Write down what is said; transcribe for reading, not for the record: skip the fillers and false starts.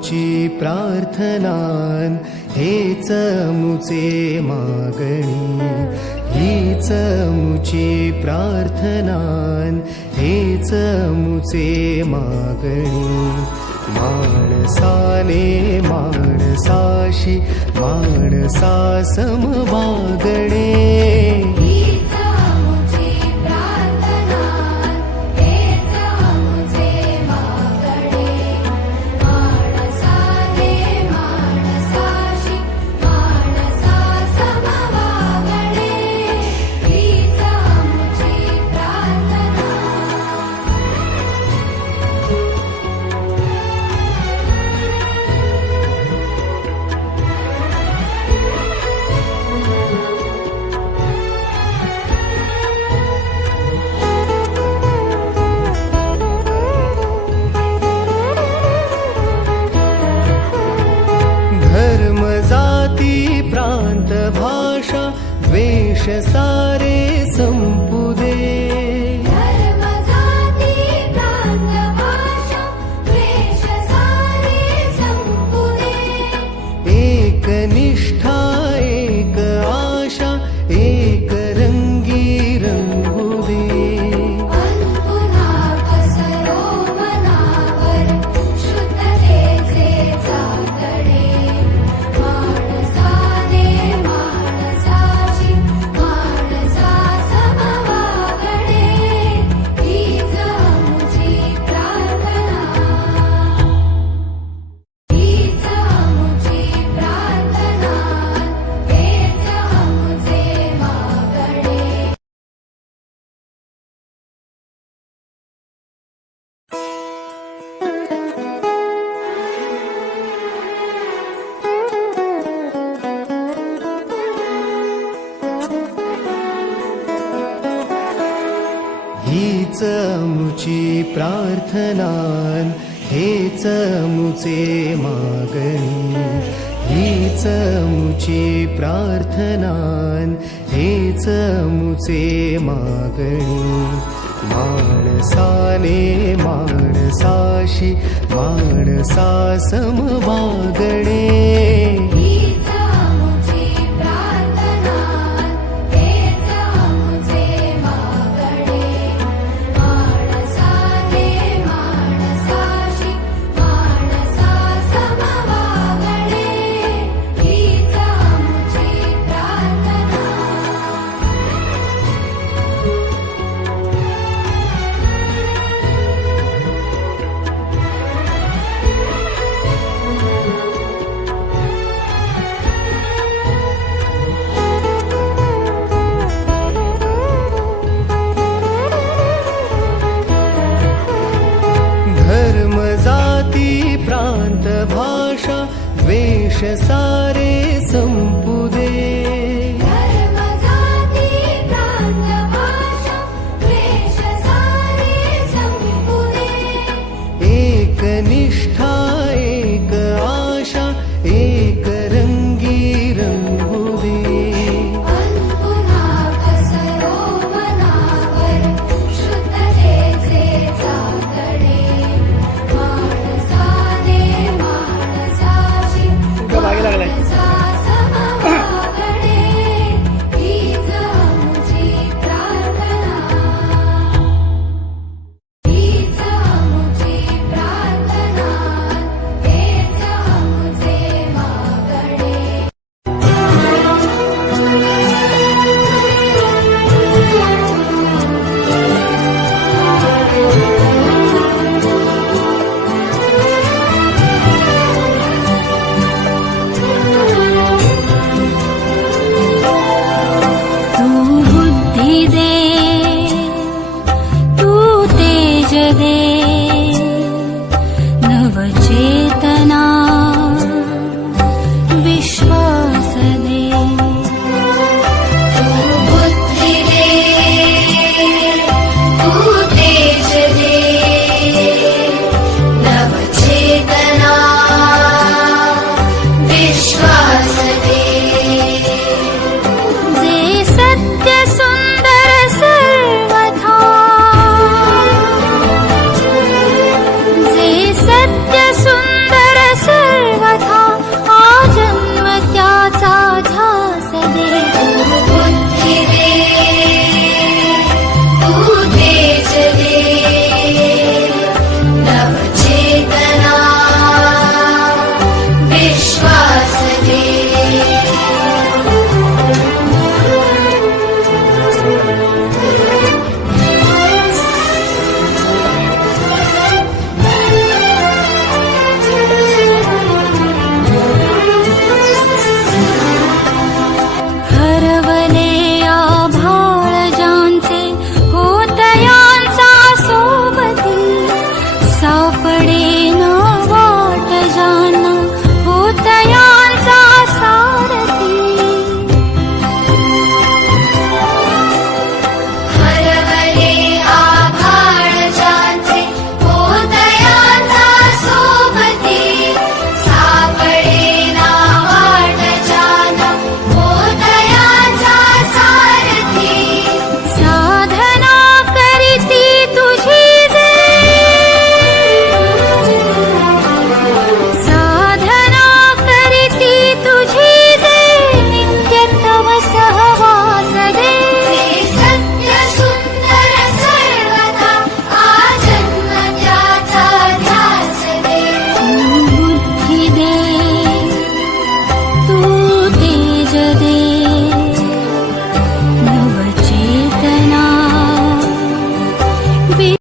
मुची प्रार्थनान हेच मुचे मागणी, हीच मुची प्रार्थनान हेच मुचे मागणी. माणसाने माणसाशी माणसा समवागणे, प्रांत भाषा द्वेष सारे संपुदे. धर्म जाती प्रांत भाषा द्वेष सारे संपुदे. एक निष्ठा एक आशा एक रंगी रंगुदे. अंतुना पसरो मनावर शुद्धतेचे चातडे. माणसाने माणसाची माणसा समवागणे, हीच मुची प्रार्थना, हीच मुची प्रार्थना, हेच मुचे मागणे. हीच मुची प्रार्थनान हेच मुचे मागणी, हीच मुची प्रार्थनान हेच मुचे मागणी. माणसाने माणसाशी माणसा समवागणे, हीच मुची प्रार्थना, हेच मुचे मागणे. माणसाने माणसाशी माणसा समवागणे, हीच मुची प्रार्थना. धर्म जाती प्रांत भाषा द्वेष सारे संपुदे.